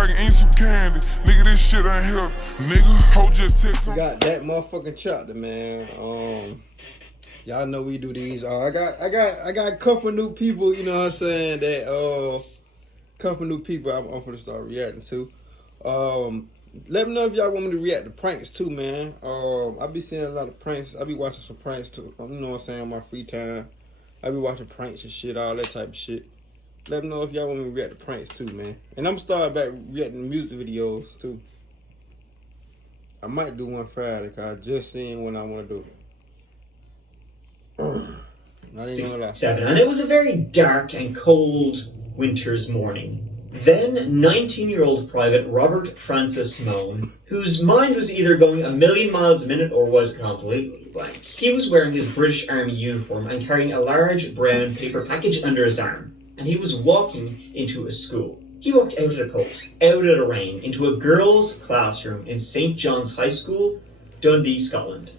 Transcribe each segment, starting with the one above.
so I can eat some candy. Nigga, this shit ain't help. Nigga, hold your text on. Got that motherfucking chapter, man. Y'all know we do these. I got a couple new people, you know what I'm saying, that couple new people I'm gonna start reacting to. Let me know if y'all want me to react to pranks too, man. I be seeing a lot of pranks. I be watching some pranks too. You know what I'm saying, on my free time. I be watching pranks and shit, all that type of shit. Let me know if y'all want me to react to pranks too, man. And I'm starting back reacting to music videos too. I might do one Friday, cause I just seen when I want to do it. Not even gonna lie. 7, and it was a very dark and cold winter's morning. Then 19-year-old Private Robert Francis Moan, whose mind was either going a million miles a minute or was completely blank. He was wearing his British Army uniform and carrying a large brown paper package under his arm, and he was walking into a school. He walked out of the cold, out of the rain, into a girls' classroom in St. John's High School, Dundee, Scotland.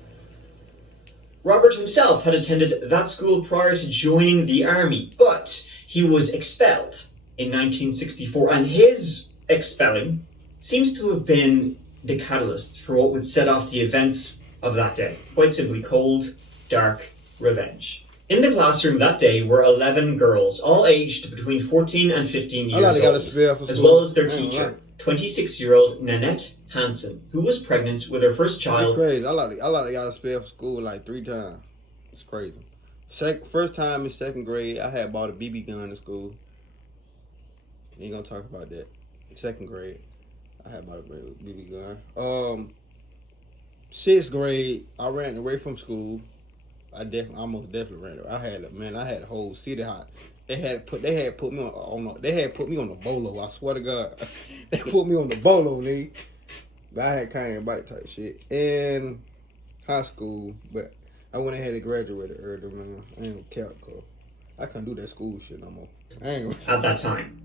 Robert himself had attended that school prior to joining the army, but he was expelled in 1964, and his expelling seems to have been the catalyst for what would set off the events of that day. Quite simply, cold, dark revenge. In the classroom that day were 11 girls, all aged between 14 and 15 years old, as well as their teacher, 26-year-old Nanette Hansen, who was pregnant with her first child. That's crazy. I like to got to spell for school like 3 times. It's crazy. First time in 2nd grade, I had bought a BB gun in school. Ain't gonna talk about that. In 2nd grade, I had bought a BB gun. 6th grade, I ran away from school. I almost definitely ran away. I had a whole city hot. They had put me on the bolo. I swear to God, they put me on the bolo, nigga. But I had kind of bite type shit in high school, but I went ahead and graduated early, man. I ain't gonna count, cause I can't do that school shit no more. At that time,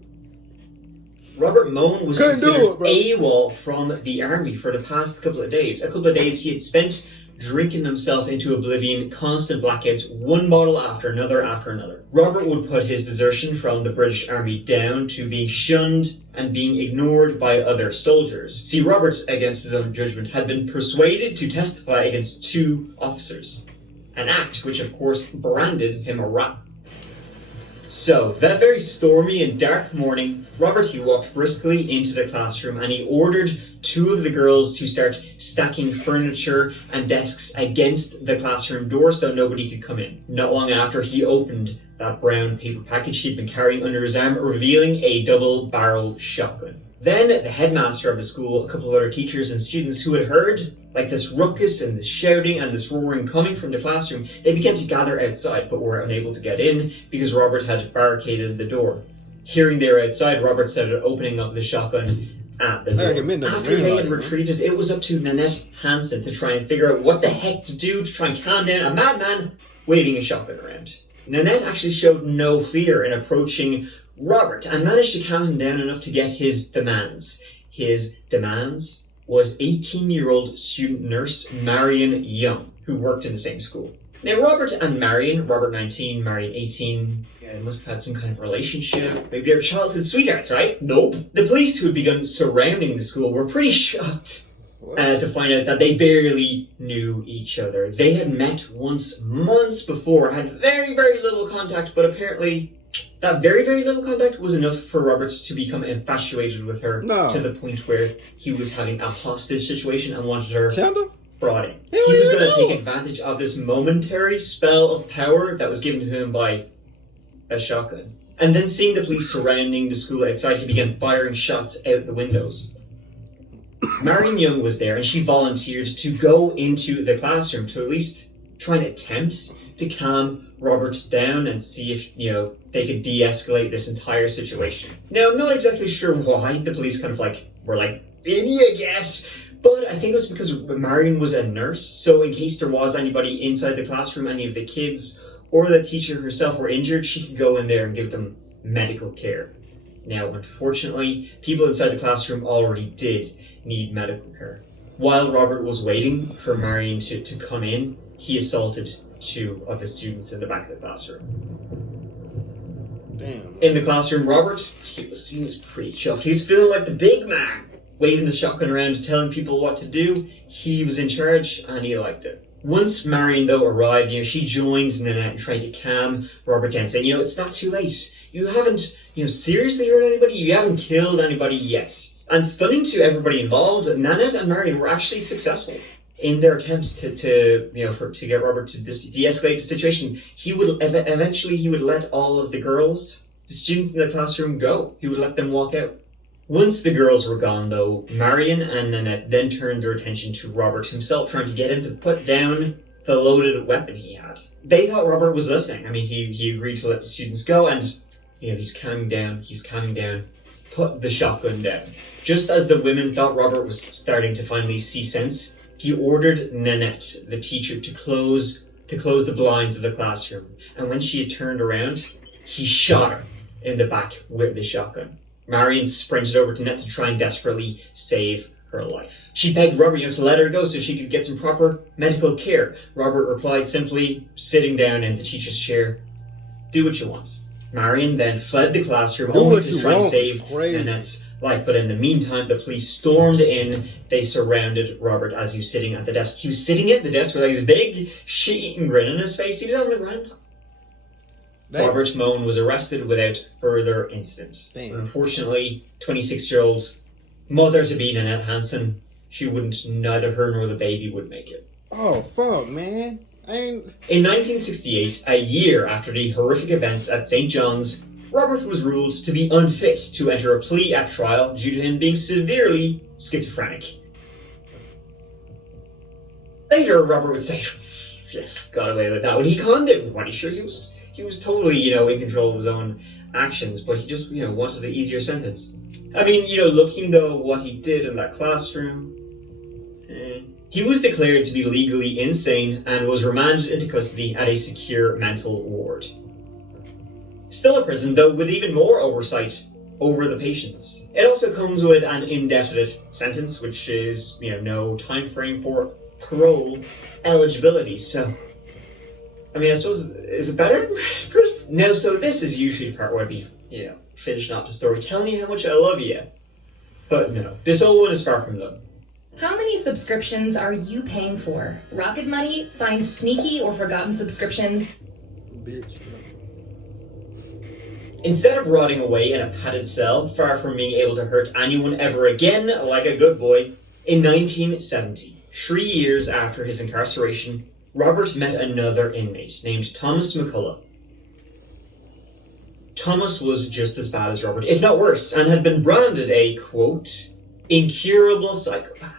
Robert Moan was considered AWOL from the army for the past couple of days. A couple of days he had spent drinking himself into oblivion, constant blackouts, one bottle after another after another. Robert would put his desertion from the British Army down to being shunned and being ignored by other soldiers. See, Robert, against his own judgment, had been persuaded to testify against 2 officers, an act which of course branded him a rat. So, that very stormy and dark morning, Robert he walked briskly into the classroom and he ordered 2 of the girls to start stacking furniture and desks against the classroom door so nobody could come in. Not long after, he opened that brown paper package he'd been carrying under his arm, revealing a double-barreled shotgun. Then the headmaster of the school, a couple of other teachers and students who had heard like this ruckus and this shouting and this roaring coming from the classroom, they began to gather outside but were unable to get in because Robert had barricaded the door. Hearing they were outside, Robert started opening up the shotgun at the door. After they had retreated, it was up to Nanette Hansen to try and figure out what the heck to do to try and calm down a madman waving a shotgun around. Nanette actually showed no fear in approaching Robert and managed to calm him down enough to get his demands. His demands was 18-year-old student nurse Marion Young, who worked in the same school. Now, Robert and Marion, Robert 19, Marion 18, must have had some kind of relationship. Maybe they were childhood sweethearts, right? Nope. The police who had begun surrounding the school were pretty shocked to find out that they barely knew each other. They had met once months before, had very, very little contact, but apparently that very, very little contact was enough for Robert to become infatuated with her to the point where he was having a hostage situation and wanted her brought in. He was going to take advantage of this momentary spell of power that was given to him by a shotgun. And then seeing the police surrounding the school outside, he began firing shots out the windows. Marion Young was there and she volunteered to go into the classroom to at least try and attempt to calm Robert down and see if, they could de-escalate this entire situation. Now, I'm not exactly sure why the police kind of were in, I guess, but I think it was because Marion was a nurse, so in case there was anybody inside the classroom, any of the kids or the teacher herself were injured, she could go in there and give them medical care. Now, unfortunately, people inside the classroom already did need medical care. While Robert was waiting for Marion to come in, he assaulted 2 of his students in the back of the classroom. Damn. In the classroom, Robert, he was pretty chuffed. He was feeling like the big man, waving the shotgun around, telling people what to do. He was in charge, and he liked it. Once Marion, though, arrived, she joined Nanette and tried to calm Robert down, saying, it's not too late. You haven't, seriously hurt anybody. You haven't killed anybody yet. And stunning to everybody involved, Nanette and Marion were actually successful in their attempts to get Robert to de-escalate the situation. He would eventually let all of the girls, the students in the classroom, go. He would let them walk out. Once the girls were gone, though, Marion and Nanette then turned their attention to Robert himself, trying to get him to put down the loaded weapon he had. They thought Robert was listening. I mean, he agreed to let the students go, and he's calming down. Put the shotgun down. Just as the women thought Robert was starting to finally see sense, he ordered Nanette, the teacher, to close the blinds of the classroom. And when she had turned around, he shot her in the back with the shotgun. Marion sprinted over to Nanette to try and desperately save her life. She begged Robert to let her go so she could get some proper medical care. Robert replied simply, sitting down in the teacher's chair, "Do what you want." Marion then fled the classroom only to try and save Nanette's life. But in the meantime, the police stormed in. They surrounded Robert as he was sitting at the desk. He was sitting at the desk with his big, shit-eating grin on his face. He was having a grand time. Robert Moan was arrested without further incident. Unfortunately, 26-year-old mother-to-be Nanette Hansen, neither her nor the baby would make it. Oh, fuck, man. In 1968, a year after the horrific events at St. John's, Robert was ruled to be unfit to enter a plea at trial due to him being severely schizophrenic. Later, Robert would say, got away with that one. He conned everybody. Sure, he was totally, in control of his own actions, but he just, wanted the easier sentence. I mean, looking though what he did in that classroom, he was declared to be legally insane and was remanded into custody at a secure mental ward. Still a prison, though, with even more oversight over the patients. It also comes with an indefinite sentence, which is, no time frame for parole eligibility. So, I mean, I suppose, is it better? No, so this is usually the part where I'd be, finishing off the story, telling you how much I love you. But no, this old one is far from done. How many subscriptions are you paying for? Rocket Money? Find sneaky or forgotten subscriptions? Bitch. Instead of rotting away in a padded cell, far from being able to hurt anyone ever again like a good boy, in 1970, 3 years after his incarceration, Robert met another inmate named Thomas McCullough. Thomas was just as bad as Robert, if not worse, and had been branded a, quote, incurable psychopath.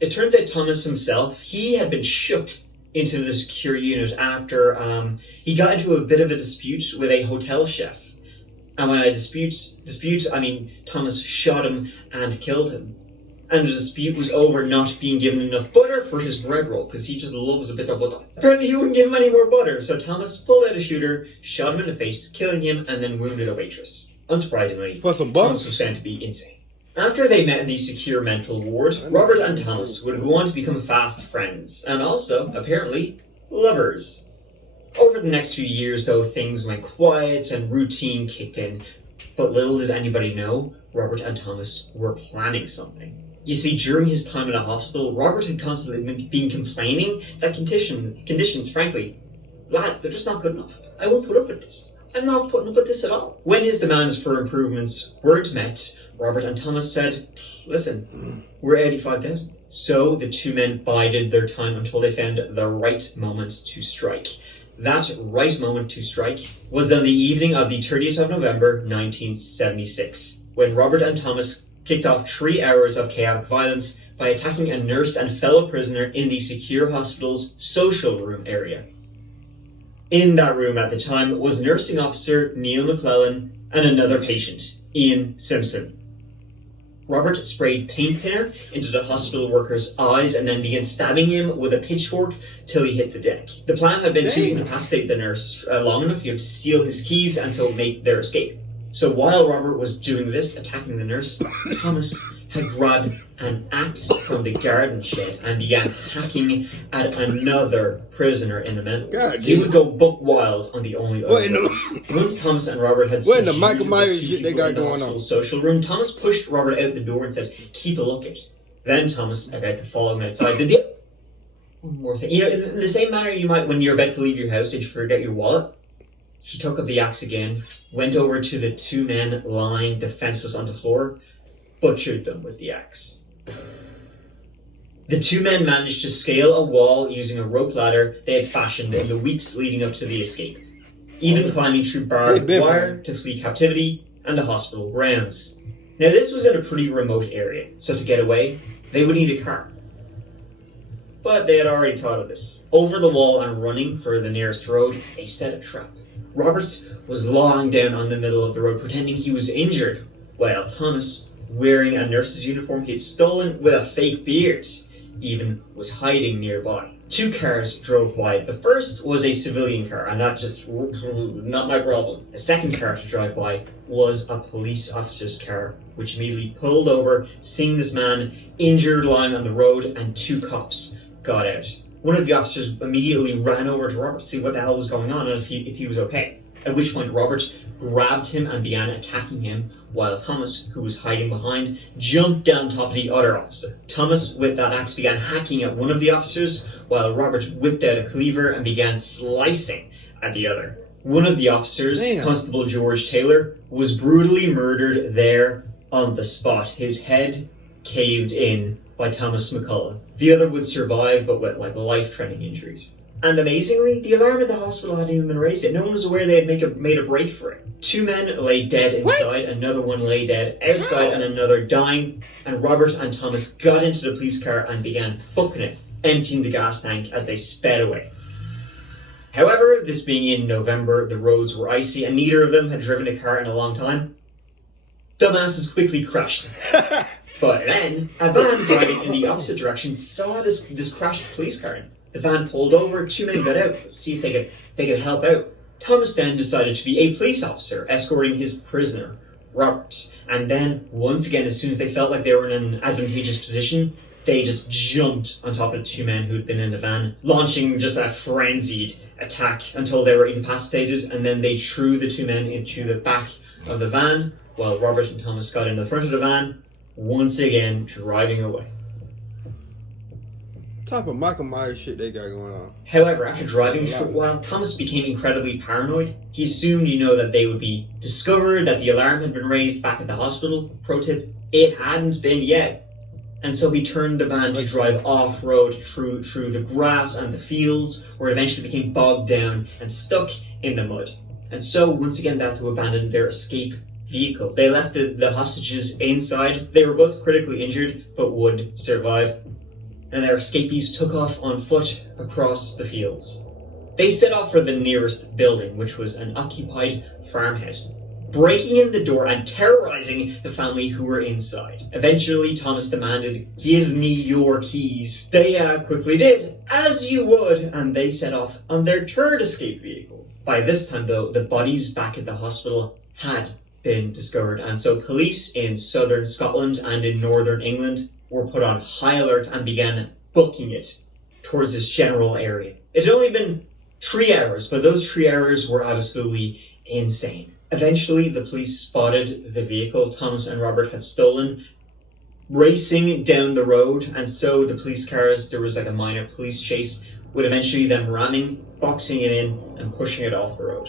It turns out Thomas himself, he had been shook into the secure unit after he got into a bit of a dispute with a hotel chef. And when I dispute, I mean Thomas shot him and killed him. And the dispute was over not being given enough butter for his bread roll, because he just loves a bit of butter. Apparently he wouldn't give him any more butter, so Thomas pulled out a shooter, shot him in the face, killing him, and then wounded a waitress. Unsurprisingly, for some butter? Thomas was found to be insane. After they met in the secure mental ward, Robert and Thomas would go on to become fast friends, and also, apparently, lovers. Over the next few years, though, things went quiet and routine kicked in. But little did anybody know, Robert and Thomas were planning something. You see, during his time in a hospital, Robert had constantly been complaining that conditions, frankly, lads, they're just not good enough. I won't put up with this. I'm not putting up with this at all. When his demands for improvements weren't met, Robert and Thomas said, listen, we're 85,000. So the two men bided their time until they found the right moment to strike. That right moment to strike was on the evening of the 30th of November, 1976, when Robert and Thomas kicked off 3 hours of chaotic violence by attacking a nurse and fellow prisoner in the secure hospital's social room area. In that room at the time was nursing officer Neil McClellan and another patient, Ian Simpson. Robert sprayed paint thinner into the hospital worker's eyes and then began stabbing him with a pitchfork till he hit the deck. The plan had been to incapacitate the nurse long enough to steal his keys and so make their escape. So while Robert was doing this, attacking the nurse, Thomas had grabbed an axe from the garden shed and began hacking at another prisoner in the mental. He would go buck wild on the only other. Once Thomas and Robert had what in the Michael Myers shit they got going on? Social room, Thomas pushed Robert out the door and said, "Keep a lookout." Then Thomas, about to follow him outside, one more thing. You know, in the same manner you might when you're about to leave your house and you forget your wallet. He took up the axe again, went over to the two men lying defenseless on the floor, butchered them with the axe. The two men managed to scale a wall using a rope ladder they had fashioned in the weeks leading up to the escape, even climbing through barbed wire to flee captivity and the hospital grounds. Now this was in a pretty remote area, so to get away, they would need a car. But they had already thought of this. Over the wall and running for the nearest road, they set a trap. Robert was lying down on the middle of the road pretending he was injured, while Thomas, wearing a nurse's uniform he had stolen with a fake beard, even was hiding nearby. Two cars drove by. The first was a civilian car, and that just, not my problem. The second car to drive by was a police officer's car, which immediately pulled over, seeing this man injured lying on the road, and two cops got out. One of the officers immediately ran over to Robert to see what the hell was going on and if he was okay. At which point Robert grabbed him and began attacking him, while Thomas, who was hiding behind, jumped down top of the other officer. Thomas, with that axe, began hacking at one of the officers, while Robert whipped out a cleaver and began slicing at the other. One of the officers, Constable George Taylor, was brutally murdered there on the spot. His head caved in by Thomas McCullough. The other would survive, but with life-threatening injuries. And amazingly, the alarm at the hospital hadn't even been raised yet. No one was aware they had made a break for it. Two men lay dead inside, another one lay dead outside, and another dying. And Robert and Thomas got into the police car and began booking it, emptying the gas tank as they sped away. However, this being in November, the roads were icy, and neither of them had driven a car in a long time. Dumbasses quickly crashed. But then, a van driving in the opposite direction saw this crashed police car. The van pulled over, two men got out to see if they could help out. Thomas then decided to be a police officer, escorting his prisoner, Robert. And then, once again, as soon as they felt like they were in an advantageous position, they just jumped on top of the two men who'd been in the van, launching just a frenzied attack until they were incapacitated, and then they threw the two men into the back of the van, while Robert and Thomas got in the front of the van, once again driving away. Type of Michael Myers shit they got going on. However, after driving a short while, Thomas became incredibly paranoid. He assumed, that they would be discovered, that the alarm had been raised back at the hospital. Pro tip, it hadn't been yet. And so he turned the van to drive off-road through the grass and the fields, where it eventually became bogged down and stuck in the mud. And so, once again, they had to abandon their escape vehicle. They left the hostages inside. They were both critically injured, but would survive. And their escapees took off on foot across the fields. They set off for the nearest building, which was an occupied farmhouse, breaking in the door and terrorizing the family who were inside. Eventually, Thomas demanded, "Give me your keys." They quickly did, as you would, and they set off on their third escape vehicle. By this time, though, the bodies back at the hospital had been discovered, and so police in southern Scotland and in northern England were put on high alert and began booking it towards this general area. It had only been 3 hours, but those 3 hours were absolutely insane. Eventually, the police spotted the vehicle Thomas and Robert had stolen, racing down the road, and so the police cars, there was a minor police chase, with eventually them ramming, boxing it in, and pushing it off the road.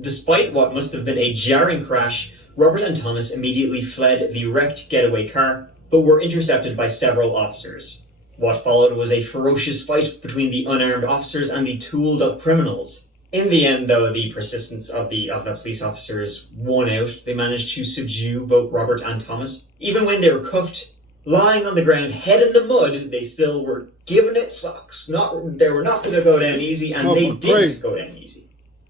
Despite what must have been a jarring crash, Robert and Thomas immediately fled the wrecked getaway car, but were intercepted by several officers. What followed was a ferocious fight between the unarmed officers and the tooled-up criminals. In the end, though, the persistence of the police officers won out. They managed to subdue both Robert and Thomas. Even when they were cuffed, lying on the ground, head in the mud, they still were giving it socks. They were not going to go down easy, and they didn't go down easy.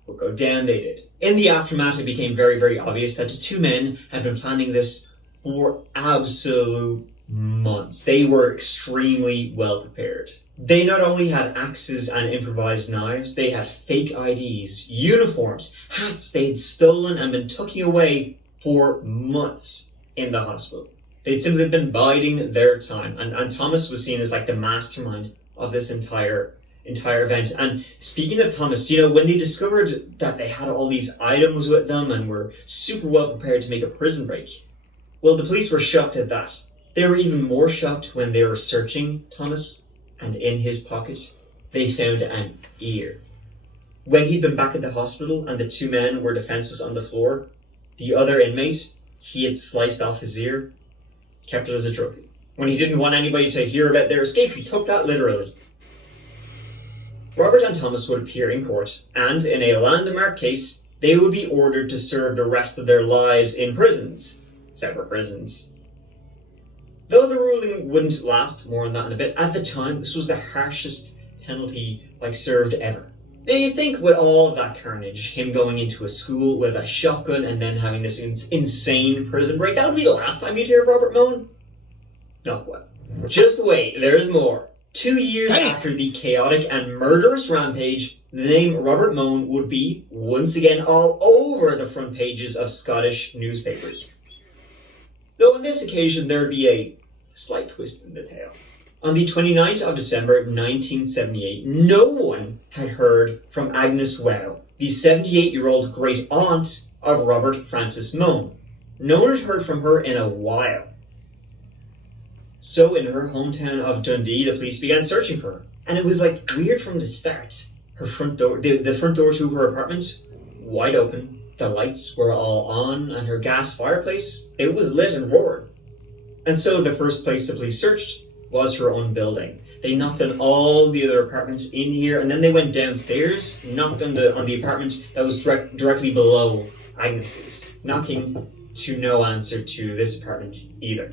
But go down they did. In the aftermath, it became very, very obvious that the two men had been planning this for absolute months. They were extremely well prepared. They not only had axes and improvised knives, they had fake IDs, uniforms, hats they had stolen and been tucking away for months in the hospital. They'd simply been biding their time, and Thomas was seen as like the mastermind of this entire event. And speaking of Thomas, when they discovered that they had all these items with them and were super well prepared to make a prison break, well, the police were shocked at that. They were even more shocked when they were searching Thomas, and in his pocket, they found an ear. When he'd been back at the hospital and the two men were defenseless on the floor, the other inmate, he had sliced off his ear, kept it as a trophy. When he didn't want anybody to hear about their escape, he took that literally. Robert and Thomas would appear in court, and in a landmark case, they would be ordered to serve the rest of their lives in prisons. Separate prisons. Though the ruling wouldn't last, more on that in a bit, at the time, this was the harshest penalty served ever. Now you think with all of that carnage, him going into a school with a shotgun and then having this insane prison break, that would be the last time you'd hear of Robert Moan? Not what. Just wait, there's more. 2 years after the chaotic and murderous rampage, the name Robert Moan would be, once again, all over the front pages of Scottish newspapers. Though on this occasion there would be a slight twist in the tale. On the 29th of December 1978, no one had heard from Agnes Wow, the 78-year-old great-aunt of Robert Francis Moan. No one had heard from her in a while. So in her hometown of Dundee, the police began searching for her. And it was weird from the start. Her front door, the front door to her apartment, wide open. The lights were all on, and her gas fireplace, it was lit and roared. And so the first place the police searched was her own building. They knocked on all the other apartments in here, and then they went downstairs, knocked on the apartment that was directly below Agnes's, knocking to no answer to this apartment either.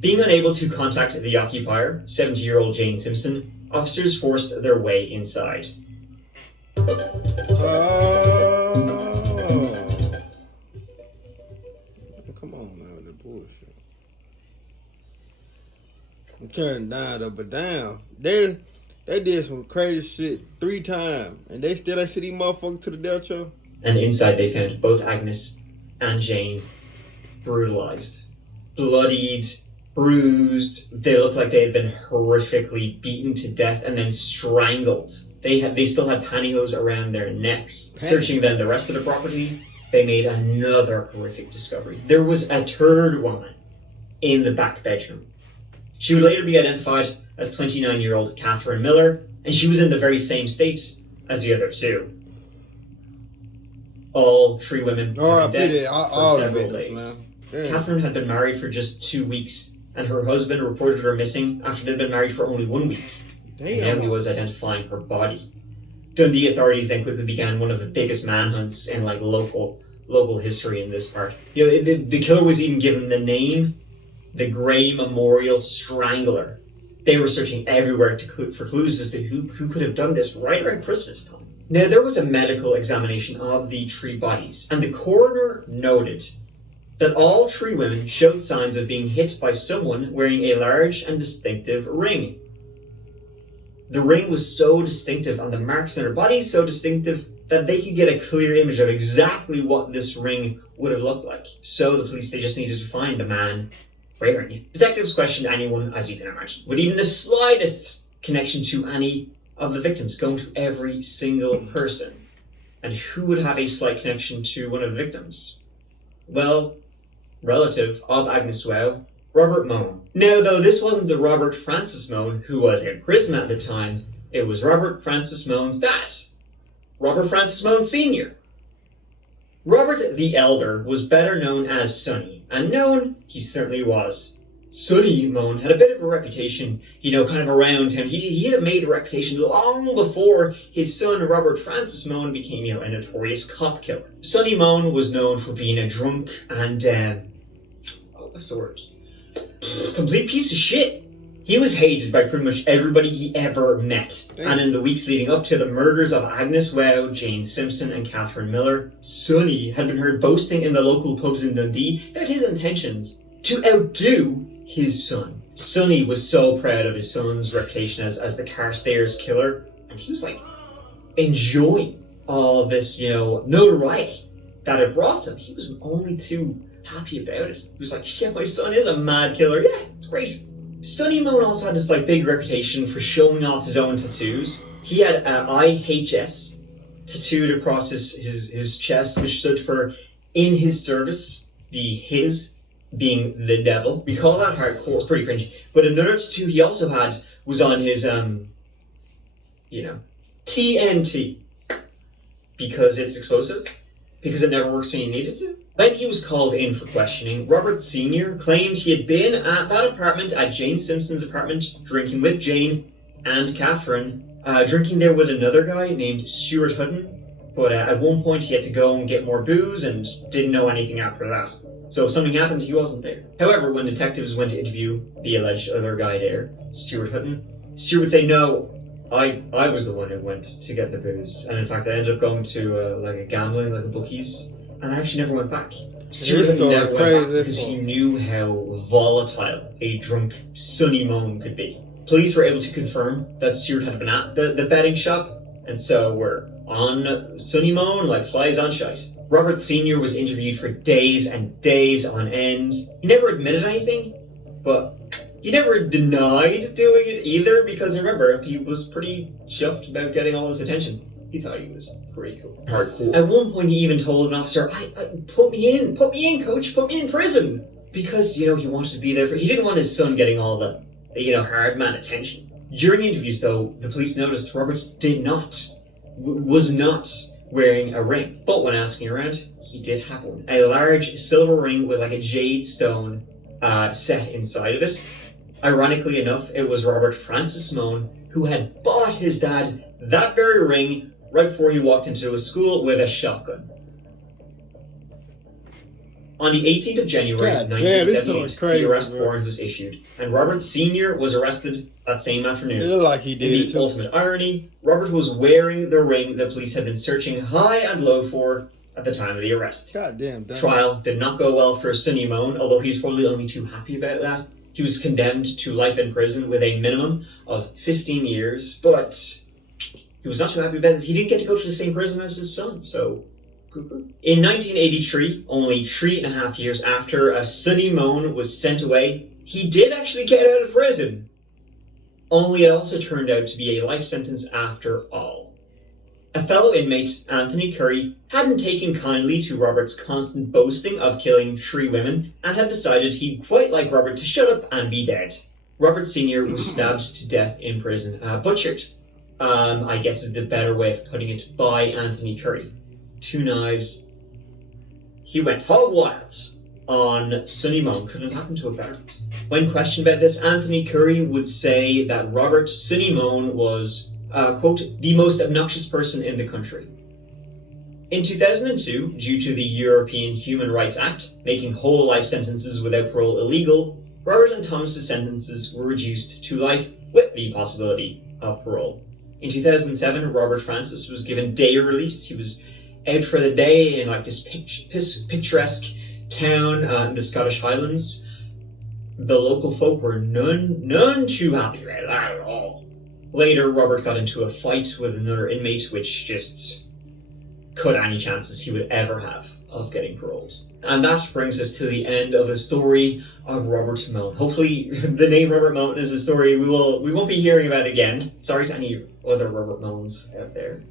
Being unable to contact the occupier, 70-year-old Jane Simpson, officers forced their way inside. Come on, man, with the bullshit. I'm turning down up and down. They did some crazy shit 3 times, and they still ain't see these motherfuckers to the death show. And inside they found both Agnes and Jane brutalized, bloodied, bruised. They looked like they had been horrifically beaten to death and then strangled. They still had pantyhose around their necks. Searching then the rest of the property, they made another horrific discovery. There was a third woman in the back bedroom. She would later be identified as 29-year-old Catherine Miller, and she was in the very same state as the other two. All 3 women had been dead for several days. Catherine had been married for just 2 weeks, and her husband reported her missing after they'd been married for only 1 week. And now he was identifying her body. Dundee authorities then quickly began one of the biggest manhunts in local history in this part. The killer was even given the name, the Grey Memorial Strangler. They were searching everywhere for clues as to who could have done this right around Christmas time. Now there was a medical examination of the 3 bodies, and the coroner noted that all 3 women showed signs of being hit by someone wearing a large and distinctive ring. The ring was so distinctive and the marks on her body so distinctive that they could get a clear image of exactly what this ring would have looked like. So the police, they just needed to find the man wearing it. Detectives questioned anyone, as you can imagine, with even the slightest connection to any of the victims, going to every single person. And who would have a slight connection to one of the victims? Well, relative of Agnes Wow, Robert Moan. Now, though this wasn't the Robert Francis Moan who was in prison at the time, it was Robert Francis Moan's dad, Robert Francis Moan Sr. Robert the Elder was better known as Sonny, and known he certainly was. Sonny Moan had a bit of a reputation, kind of around him. He had made a reputation long before his son Robert Francis Moan became, a notorious cop killer. Sonny Moan was known for being a drunk and, what's the word? Complete piece of shit. He was hated by pretty much everybody he ever met. And in the weeks leading up to the murders of Agnes Wow, Jane Simpson, and Catherine Miller, Sonny had been heard boasting in the local pubs in Dundee about his intentions to outdo his son. Sonny was so proud of his son's reputation as the Carstairs killer, and he was like enjoying all this, notoriety that it brought him. He was only too happy about it. He was like, yeah, my son is a mad killer. Yeah, it's great. Sonny Moan also had this big reputation for showing off his own tattoos. He had IHS tattooed across his chest, which stood for "in his service." The "his" being the devil. We call that hardcore. It's pretty cringe. But another tattoo he also had was on his TNT, because it's explosive, because it never works when you need it to. When he was called in for questioning, Robert Sr. claimed he had been at that apartment, at Jane Simpson's apartment, drinking with Jane and Catherine, drinking there with another guy named Stuart Hutton, but at one point he had to go and get more booze and didn't know anything after that. So if something happened, he wasn't there. However, when detectives went to interview the alleged other guy there, Stuart Hutton, Stuart would say, no, I was the one who went to get the booze. And in fact, I ended up going to a gambling, a bookies, and I actually never went back. Stuart never went back because he knew how volatile a drunk Sonny Moan could be. Police were able to confirm that Stuart had been at the betting shop, and so we're on Sonny Moan like flies on shite. Robert Sr. was interviewed for days and days on end. He never admitted anything, but he never denied doing it either, because remember, he was pretty chuffed about getting all this attention. He thought he was pretty cool. Hardcore. At one point, he even told an officer, put me in, coach, put me in prison. Because, he wanted to be there he didn't want his son getting all the, hard man attention. During interviews, though, the police noticed Robert was not wearing a ring. But when asking around, he did have one. A large silver ring with a jade stone set inside of it. Ironically enough, it was Robert Francis Moan who had bought his dad that very ring right before he walked into a school with a shotgun. On the 18th of January, 1978, the arrest warrant was issued, and Robert Sr. was arrested that same afternoon. It looked like he did. In the ultimate irony, Robert was wearing the ring the police had been searching high and low for at the time of the arrest. Goddamn. Trial did not go well for Sonny Moan, although he's probably only too happy about that. He was condemned to life in prison with a minimum of 15 years, but he was not too happy about it. He didn't get to go to the same prison as his son, so in 1983, only 3.5 years after Sonny Moan was sent away, he did actually get out of prison. Only it also turned out to be a life sentence after all. A fellow inmate, Anthony Curry, hadn't taken kindly to Robert's constant boasting of killing 3 women and had decided he'd quite like Robert to shut up and be dead. Robert Sr. was stabbed to death in prison, butchered, I guess is the better way of putting it, by Anthony Curry. 2 knives. He went hog wild on Sonny Moan. Couldn't have happened to a better person. When questioned about this, Anthony Curry would say that Robert Sonny Moan was, quote, the most obnoxious person in the country. In 2002, due to the European Human Rights Act making whole life sentences without parole illegal, Robert and Thomas's sentences were reduced to life with the possibility of parole. In 2007, Robert Francis was given day release. He was out for the day in this picturesque town in the Scottish Highlands. The local folk were none too happy about that at all. Later, Robert got into a fight with another inmate, which just cut any chances he would ever have of getting paroled. And that brings us to the end of the story of Robert Moan. Hopefully, the name Robert Moan is a story we won't be hearing about again. Sorry to any other Robert Moans out there.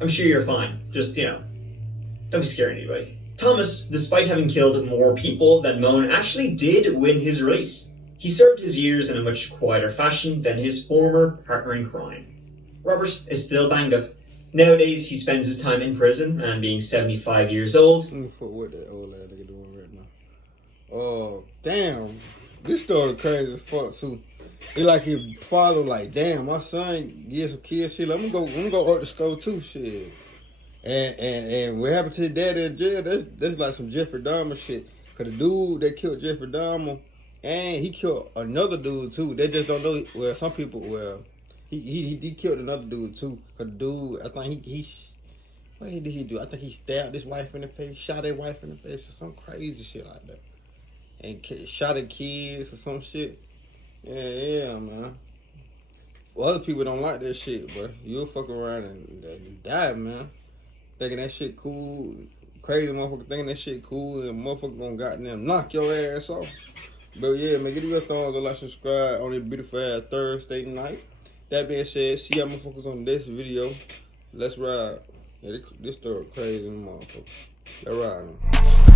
I'm sure you're fine. Just, don't be scaring anybody. Thomas, despite having killed more people than Moan, actually did win his release. He served his years in a much quieter fashion than his former partner in crime. Robert is still banged up. Nowadays, he spends his time in prison, and being 75 years old. What that old lad nigga doing right now? Oh, damn. This story crazy as fuck, too. It's like his father, damn, my son gets some kids shit. I'm gonna go up to school too, shit. And what happened to his dad in jail? That's like some Jeffrey Dahmer shit. Cause the dude that killed Jeffrey Dahmer, and he killed another dude too. They just don't know. Well, some people, he killed another dude too. Cause the dude, I think what did he do? I think he stabbed his wife in the face, shot his wife in the face, or some crazy shit like that. and shot at kids or some shit. Yeah, man. Well, other people don't like that shit, but you'll fuck around and die, man. Thinking that shit cool. Crazy motherfucker thinking that shit cool, and motherfucker gonna goddamn knock your ass off. But yeah, man, give it a thumbs up, like, subscribe on this beautiful ass Thursday night. That being said, see y'all motherfuckers on this video. Let's ride. Yeah, this story crazy motherfucker. Let's ride, man.